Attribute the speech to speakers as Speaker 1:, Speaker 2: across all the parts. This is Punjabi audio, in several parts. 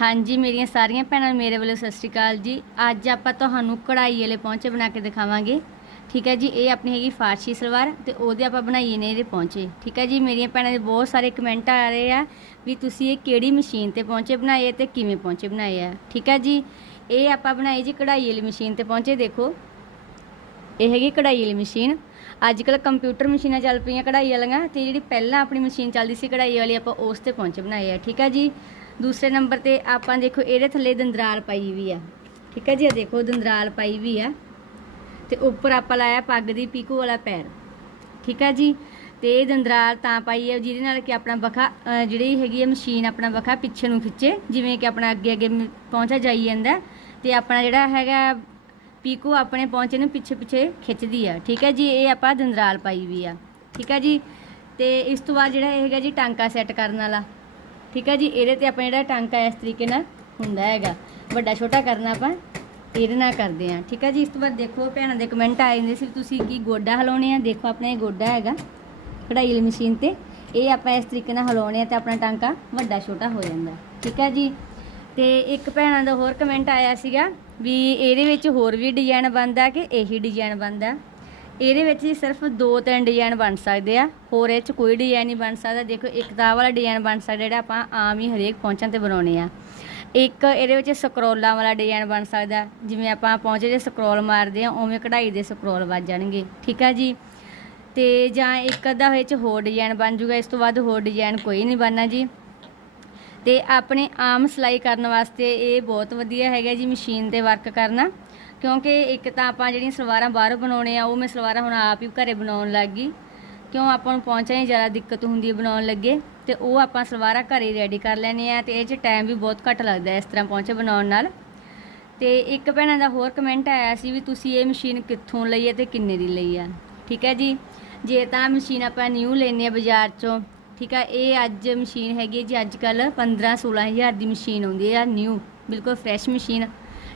Speaker 1: ਹਾਂਜੀ, ਮੇਰੀਆਂ ਸਾਰੀਆਂ ਭੈਣਾਂ ਨੂੰ ਮੇਰੇ ਵੱਲੋਂ ਸਤਿ ਸ਼੍ਰੀ ਅਕਾਲ ਜੀ। ਅੱਜ ਆਪਾਂ ਤੁਹਾਨੂੰ ਕਢਾਈ ਵਾਲੇ ਪਹੁੰਚੇ ਬਣਾ ਕੇ ਦਿਖਾਵਾਂਗੇ। ਠੀਕ ਹੈ ਜੀ, ਇਹ ਆਪਣੀ ਹੈਗੀ ਫਾਰਸੀ ਸਲਵਾਰ ਤੇ ਉਹਦੇ ਆਪਾਂ ਬਣਾਈਏ ਨੇ ਇਹਦੇ ਪਹੁੰਚੇ ਠੀਕ ਹੈ ਜੀ, ਮੇਰੀਆਂ ਭੈਣਾਂ ਦੇ ਬਹੁਤ ਸਾਰੇ ਕਮੈਂਟ ਆ ਰਹੇ ਆ ਵੀ ਤੁਸੀਂ ਇਹ ਕਿਹੜੀ ਮਸ਼ੀਨ ਤੇ ਪਹੁੰਚੇ ਬਣਾਏ ਤੇ ਕਿਵੇਂ ਪਹੁੰਚੇ ਬਣਾਏ ਆ। ਠੀਕ ਹੈ ਜੀ, ਇਹ ਆਪਾਂ ਬਣਾਏ ਜੀ ਕਢਾਈ ਵਾਲੀ ਮਸ਼ੀਨ ਤੇ ਪਹੁੰਚੇ ਦੇਖੋ। ਇਹ ਹੈਗੀ ਕਢਾਈ ਵਾਲੀ ਮਸ਼ੀਨ। ਅੱਜ ਕੱਲ ਕੰਪਿਊਟਰ ਮਸ਼ੀਨਾਂ ਚੱਲ ਪਈਆਂ ਕਢਾਈ ਵਾਲੀਆਂ ਤੇ ਜਿਹੜੀ ਪਹਿਲਾਂ ਆਪਣੀ ਮਸ਼ੀਨ ਚੱਲਦੀ ਸੀ ਕਢਾਈ ਵਾਲੀ, ਆਪਾਂ ਉਸ ਤੇ ਪਹੁੰਚੇ ਬਣਾਏ ਆ। ਠੀਕ ਆ ਜੀ ਦੂਸਰੇ ਨੰਬਰ ਤੇ ਆਪਾਂ ਦੇਖੋ ਇਹਦੇ ਥੱਲੇ ਦੰਦਰਾਲ ਪਾਈ ਵੀ ਆ। ਠੀਕ ਹੈ ਜੀ ਇਹ ਦੇਖੋ ਦੰਦਰਾਲ ਪਾਈ ਵੀ ਆ। ਤੇ ਉੱਪਰ ਆਪਾਂ ਲਾਇਆ ਪੱਗ ਦੀ ਪੀਕੋ ਵਾਲਾ ਪੈਰ। ਠੀਕ ਹੈ ਜੀ, ਤੇ ਇਹ ਦੰਦਰਾਲ ਤਾਂ ਪਾਈ ਹੈ ਜਿਹਦੇ ਨਾਲ ਕਿ ਆਪਣਾ ਬਖਾ ਜਿਹੜੀ ਹੈਗੀ ਹੈ ਮਸ਼ੀਨ ਆਪਣਾ ਬਖਾ ਪਿੱਛੇ ਨੂੰ ਖਿੱਚੇ, ਜਿਵੇਂ ਕਿ ਆਪਣਾ ਅੱਗੇ ਅੱਗੇ ਮ- ਪਹੁੰਚਾ ਜਾਈ ਜਾਂਦਾ, ਤੇ ਆਪਣਾ ਜਿਹੜਾ ਹੈਗਾ ਪੀਕੋ ਆਪਣੇ ਪਹੁੰਚੇ ਨੂੰ ਪਿੱਛੇ ਪਿੱਛੇ ਖਿੱਚਦੀ ਆ। ਠੀਕ ਹੈ ਜੀ, ਇਹ ਆਪਾਂ ਦੰਦਰਾਲ ਪਾਈ ਵੀ ਆ। ਠੀਕ ਹੈ ਜੀ, ਤੇ ਇਸ ਤੋਂ ਬਾਅਦ ਜਿਹੜਾ ਇਹ ਹੈਗਾ ਜੀ ਟਾਂਕਾ ਸੈੱਟ ਕਰਨ ਵਾਲਾ। ਠੀਕ ਹੈ ਜੀ? ਇਹਦੇ ਤੇ ਆਪਾਂ ਜਿਹੜਾ ਟਾਂਕਾ ਇਸ ਤਰੀਕੇ ਨਾਲ ਹੁੰਦਾ ਹੈਗਾ। ਵੱਡਾ ਛੋਟਾ ਕਰਨਾ ਆਪਾਂ ਇਹਦੇ ਨਾਲ ਕਰਦੇ ਆ ਠੀਕ ਹੈ ਜੀ? ਇਸ ਤੋਂ ਬਾਅਦ ਦੇਖੋ ਭੈਣਾਂ ਦੇ ਕਮੈਂਟ ਆਏ ਜਾਂਦੇ ਸੀ, ਤੁਸੀਂ ਕੀ ਗੋਡਾ ਹਿਲਾਉਣੇ ਆ? ਦੇਖੋ ਆਪਣਾ ਇਹ ਗੋਡਾ ਹੈਗਾ ਕਢਾਈ ਵਾਲੀ ਮਸ਼ੀਨ ਤੇ। ਇਹ ਆਪਾਂ ਇਸ ਤਰੀਕੇ ਨਾਲ ਹਿਲਾਉਣੇ ਆ ਤੇ ਆਪਣਾ ਟਾਂਕਾ ਵੱਡਾ ਛੋਟਾ ਹੋ ਜਾਂਦਾ। ਠੀਕ ਹੈ ਜੀ? ਤੇ ਇੱਕ ਭੈਣਾਂ ਦਾ ਹੋਰ ਕਮੈਂਟ ਆਇਆ ਸੀਗਾ ਵੀ ਇਹਦੇ ਵਿੱਚ ਹੋਰ ਵੀ ਡਿਜ਼ਾਈਨ ਬਣਦਾ ਕਿ ਇਹੀ ਡਿਜ਼ਾਈਨ ਬਣਦਾ? ਇਹਦੇ ਵਿੱਚ ਹੀ ਸਿਰਫ ਦੋ ਤਿੰਨ ਡਿਜ਼ਾਈਨ ਬਣ ਸਕਦੇ ਆ। ਹੋਰ ਇਹ ਚ ਕੋਈ ਡਿਜ਼ਾਈਨ ਨਹੀਂ ਬਣ ਸਕਦਾ। ਦੇਖੋ, ਇੱਕ ਤਾਂ ਵਾਲਾ ਡਿਜ਼ਾਈਨ ਬਣ ਸਕਦਾ ਜਿਹੜਾ ਆਪਾਂ ਆਮ ਹੀ ਹਰੇਕ ਪਹੁੰਚਣ ਤੇ ਬਣਾਉਣੇ ਆ। ਇੱਕ ਇਹਦੇ ਵਿੱਚ ਸਕਰੋਲਾਂ ਵਾਲਾ ਡਿਜ਼ਾਈਨ ਬਣ ਸਕਦਾ। ਜਿਵੇਂ ਆਪਾਂ ਪਹੁੰਚੇ ਦੇ ਸਕਰੋਲ ਮਾਰਦੇ ਆ, ਉਵੇਂ ਕਢਾਈ ਦੇ ਸਕਰੋਲ ਵੱਜ ਜਾਣਗੇ। ਠੀਕ ਆ ਜੀ? ਤੇ ਜਾਂ ਇੱਕ ਅੱਧਾ ਵਿੱਚ ਹੋਰ ਡਿਜ਼ਾਈਨ ਬਣ ਜੂਗਾ। ਇਸ ਤੋਂ ਬਾਅਦ ਹੋਰ ਡਿਜ਼ਾਈਨ ਕੋਈ ਨਹੀਂ ਬਣਨਾ ਜੀ। ਤੇ ਆਪਣੇ ਆਮ ਸਿਲਾਈ ਕਰਨ ਵਾਸਤੇ ਇਹ ਬਹੁਤ ਵਧੀਆ ਹੈਗਾ ਜੀ ਮਸ਼ੀਨ ਤੇ ਵਰਕ ਕਰਨਾ। ਕਿਉਂਕਿ ਇੱਕ ਤਾਂ ਆਪਾਂ ਜਿਹੜੀਆਂ ਸਲਵਾਰਾਂ ਬਾਹਰੋਂ ਬਣਾਉਣੇ ਆ, ਉਹ ਮੈਂ ਸਲਵਾਰਾਂ ਹੁਣ ਆਪ ਹੀ ਘਰੇ ਬਣਾਉਣ ਲੱਗ ਗਈ। ਕਿਉਂ ਆਪਾਂ ਨੂੰ ਪਹੁੰਚਣ ਦੀ ਜ਼ਿਆਦਾ ਦਿੱਕਤ ਹੁੰਦੀ ਹੈ ਬਣਾਉਣ ਲੱਗੇ। ਤੇ ਉਹ ਆਪਾਂ ਸਲਵਾਰਾਂ ਘਰੇ ਰੈਡੀ ਕਰ ਲੈਣੇ ਆ ਤੇ ਇਹ 'ਚ ਟਾਈਮ ਵੀ ਬਹੁਤ ਘੱਟ ਲੱਗਦਾ ਇਸ ਤਰ੍ਹਾਂ ਪਹੁੰਚੇ ਬਣਾਉਣ ਨਾਲ। ਤੇ ਇੱਕ ਭੈਣਾਂ ਦਾ ਹੋਰ ਕਮੈਂਟ ਆਇਆ ਸੀ ਵੀ ਤੁਸੀਂ ਇਹ ਮਸ਼ੀਨ ਕਿੱਥੋਂ ਲਈ ਹੈ ਤੇ ਕਿੰਨੇ ਦੀ ਲਈ ਆ? ਠੀਕ ਹੈ ਜੀ? ਜੇ ਤਾਂ ਮਸ਼ੀਨ ਆਪਾਂ ਨਿਊ ਲੈਨੇ ਆ ਬਾਜ਼ਾਰ ਚੋਂ ਠੀਕ ਆ, ਇਹ ਅੱਜ ਮਸ਼ੀਨ ਹੈਗੀ ਹੈ ਜੀ ਅੱਜ ਕੱਲ 15 16000 ਦੀ ਮਸ਼ੀਨ ਆਉਂਦੀ ਹੈ ਨਿਊ ਬਿਲਕੁਲ ਫਰੈਸ਼ ਮਸ਼ੀਨ।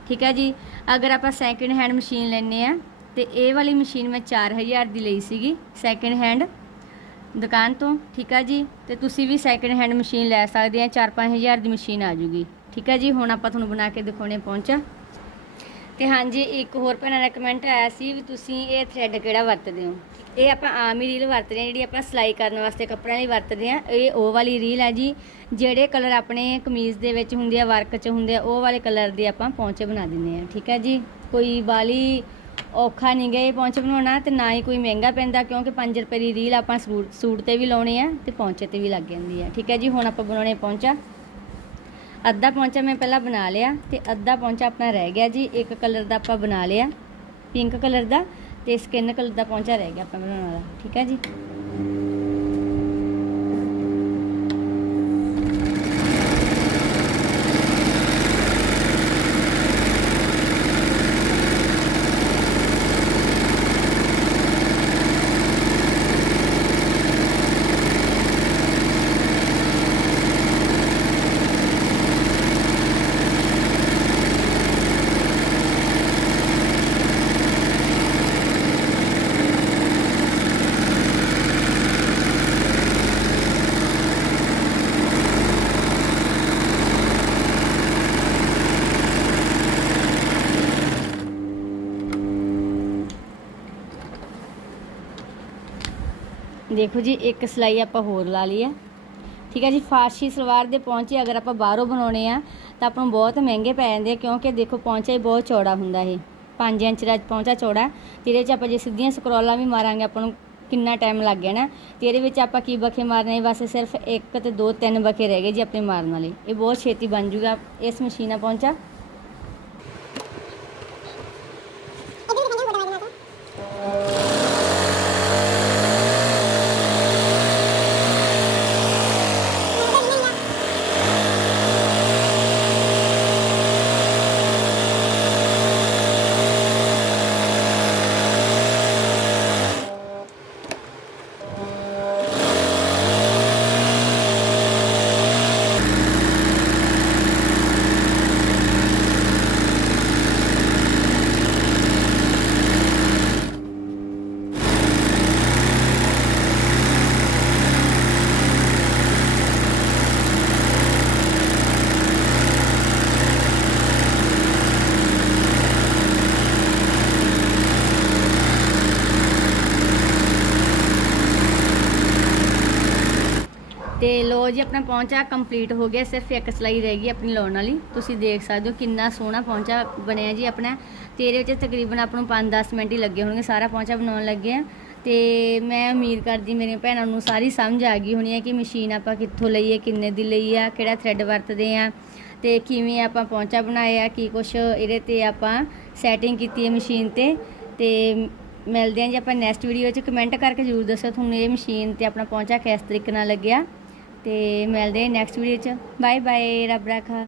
Speaker 1: ਠੀਕ ਹੈ ਜੀ, ਅਗਰ ਆਪਾਂ ਸੈਕਿੰਡ ਹੈਂਡ ਮਸ਼ੀਨ ਲੈਨੇ ਆ, ਤੇ ਇਹ ਵਾਲੀ ਮਸ਼ੀਨ ਮੈਂ 4000 ਦੀ ਲਈ ਸੀਗੀ ਸੈਕਿੰਡ ਹੈਂਡ ਦੁਕਾਨ ਤੋਂ। ਠੀਕ ਆ ਜੀ, ਤੇ ਤੁਸੀਂ ਵੀ ਸੈਕਿੰਡ ਹੈਂਡ ਮਸ਼ੀਨ ਲੈ ਸਕਦੇ ਆ 4-5000 ਦੀ ਮਸ਼ੀਨ ਆ ਜੂਗੀ। ਠੀਕ ਆ ਜੀ, ਹੁਣ ਆਪਾਂ ਤੁਹਾਨੂੰ ਬਣਾ ਕੇ ਦਿਖਾਉਣੇ ਪਹੁੰਚਾ। ਤੇ ਹਾਂਜੀ, ਇੱਕ ਹੋਰ ਭੈਣਾਂ ਦਾ ਕਮੈਂਟ ਆਇਆ ਸੀ ਵੀ ਤੁਸੀਂ ਇਹ ਥ੍ਰੈਡ ਕਿਹੜਾ ਵਰਤਦੇ ਹੋ? ਇਹ ਆਪਾਂ ਆਮ ਹੀ ਰੀਲ ਵਰਤਦੇ ਹਾਂ, ਜਿਹੜੀ ਆਪਾਂ ਸਿਲਾਈ ਕਰਨ ਵਾਸਤੇ ਕੱਪੜਿਆਂ ਲਈ ਵਰਤਦੇ ਆ ਇਹ ਉਹ ਵਾਲੀ ਰੀਲ ਹੈ ਜੀ, ਜਿਹੜੇ ਕਲਰ ਆਪਣੇ ਕਮੀਜ਼ ਦੇ ਵਿੱਚ ਹੁੰਦੇ ਆ ਵਰਕ 'ਚ ਹੁੰਦੇ ਆ, ਉਹ ਵਾਲੇ ਕਲਰ ਦੇ ਆਪਾਂ ਪੌਂਚੇ ਬਣਾ ਦਿੰਦੇ ਆ ਠੀਕ ਹੈ ਜੀ? ਕੋਈ ਵਾਲੀ ਔਖਾ ਨਹੀਂ ਗਏ ਪੌਂਚੇ ਬਣਾਉਣਾ ਤੇ ਨਾ ਹੀ ਕੋਈ ਮਹਿੰਗਾ ਪੈਂਦਾ, ਕਿਉਂਕਿ 5 ਰੁਪਏ ਦੀ ਰੀਲ ਆਪਾਂ ਸੂਟ ਸੂਟ ਤੇ ਵੀ ਲਾਉਣੇ ਆ ਤੇ ਪੌਂਚੇ ਤੇ ਵੀ ਲੱਗ ਜਾਂਦੀ ਆ, ਠੀਕ ਹੈ ਜੀ? ਹੁਣ ਆਪਾਂ ਬਣਾਉਣੇ ਪੌਂਚਾ। ਅੱਧਾ ਪੌਂਚਾ ਮੈਂ ਪਹਿਲਾਂ ਬਣਾ ਲਿਆ ਤੇ ਅੱਧਾ ਪੌਂਚਾ ਆਪਣਾ ਰਹਿ ਗਿਆ ਜੀ, ਇੱਕ ਕਲਰ ਦਾ ਆਪਾਂ ਬਣਾ ਲਿਆ ਪਿੰਕ ਕਲਰ ਦਾ। ਤੇ ਸਕਿਨ ਕਲਰ ਦਾ ਪਹੁੰਚਾ ਰਹਿ ਗਿਆ ਆਪਾਂ ਬਣਾਉਣ ਵਾਲਾ ਠੀਕ ਹੈ ਜੀ? ਦੇਖੋ ਜੀ, ਇੱਕ ਸਿਲਾਈ ਆਪਾਂ ਹੋਰ ਲਾ ਲਈ ਆ। ਠੀਕ ਹੈ ਜੀ, ਫਾਰਸੀ ਸਲਵਾਰ ਦੇ ਪੌਂਚੇ ਅਗਰ ਆਪਾਂ ਬਾਹਰੋਂ ਬਣਾਉਣੇ ਆ, ਤਾਂ ਆਪਾਂ ਨੂੰ ਬਹੁਤ ਮਹਿੰਗੇ ਪੈ ਜਾਂਦੇ ਆ, ਕਿਉਂਕਿ ਦੇਖੋ ਪੌਂਚਾ ਹੀ ਬਹੁਤ ਚੌੜਾ ਹੁੰਦਾ ਇਹ। 5 ਇੰਚ ਦਾ ਪੌਂਚਾ ਚੌੜਾ, ਤੇ ਇਹਦੇ 'ਚ ਆਪਾਂ ਜੇ ਸਿੱਧੀਆਂ ਸਕਰੋਲਾਂ ਵੀ ਮਾਰਾਂਗੇ, ਆਪਾਂ ਨੂੰ ਕਿੰਨਾ ਟਾਈਮ ਲੱਗ ਜਾਣਾ ਤੇ ਇਹਦੇ ਵਿੱਚ ਆਪਾਂ ਕੀ ਬਖੇ ਮਾਰਨੇ, ਬਸ ਸਿਰਫ ਇੱਕ ਤੇ ਦੋ ਤਿੰਨ ਬਖੇ ਰਹਿ ਗਏ ਜੀ ਆਪਣੇ ਮਾਰਨ ਵਾਲੇ। ਇਹ ਬਹੁਤ ਛੇਤੀ ਬਣ ਜੂਗਾ ਇਸ ਮਸ਼ੀਨ ਪਹੁੰਚਾ ਪੌਂਚਾ ਜੀ, ਆਪਣਾ ਪਹੁੰਚਾ ਕੰਪਲੀਟ ਹੋ ਗਿਆ, ਸਿਰਫ ਇੱਕ ਸਲਾਈ ਰਹਿ ਗਈ ਆਪਣੀ ਲਾਉਣ ਵਾਲੀ। ਤੁਸੀਂ ਦੇਖ ਸਕਦੇ ਹੋ ਕਿੰਨਾ ਸੋਹਣਾ ਪਹੁੰਚਾ ਬਣਿਆ ਜੀ ਆਪਣਾ। ਤੇ ਇਹਦੇ ਵਿੱਚ ਤਕਰੀਬਨ ਆਪਾਂ ਨੂੰ 5-10 ਮਿੰਟ ਹੀ ਲੱਗੇ ਹੋਣਗੇ, ਸਾਰਾ ਪਹੁੰਚਾ ਬਣਾਉਣ ਲੱਗੇ ਆ ਤੇ ਮੈਂ ਉਮੀਦ ਕਰਦੀ ਮੇਰੀਆਂ ਭੈਣਾਂ ਨੂੰ ਸਾਰੀ ਸਮਝ ਆ ਗਈ ਹੋਣੀ ਹੈ ਕਿ ਮਸ਼ੀਨ ਆਪਾਂ ਕਿੱਥੋਂ ਲਈਏ ਕਿੰਨੇ ਦੀ ਲਈ ਆ ਕਿਹੜਾ ਥ੍ਰੈਡ ਵਰਤਦੇ ਆ ਤੇ ਕਿਵੇਂ ਆਪਾਂ ਪਹੁੰਚਾ ਬਣਾਇਆ ਕੀ ਕੁਛ ਇਹਦੇ ਤੇ ਆਪਾਂ ਸੈਟਿੰਗ ਕੀਤੀ ਹੈ ਮਸ਼ੀਨ ਤੇ। ਤੇ ਮਿਲਦੇ ਹਾਂ ਜੀ ਆਪਾਂ ਨੈਕਸਟ ਵੀਡੀਓ 'ਚ ਕਮੈਂਟ ਕਰਕੇ ਜ਼ਰੂਰ ਦੱਸੋ ਤੁਹਾਨੂੰ ਇਹ ਮਸ਼ੀਨ ਤੇ ਆਪਣਾ ਪਹੁੰਚਾ ਕਿਸ ਤਰੀਕੇ ਨਾਲ ਲੱਗਿਆ। ਤੇ ਮਿਲਦੇ ਨੈਕਸਟ ਵੀਡੀਓ 'ਚ। ਬਾਏ ਬਾਏ ਰੱਬ ਰਾਖਾ।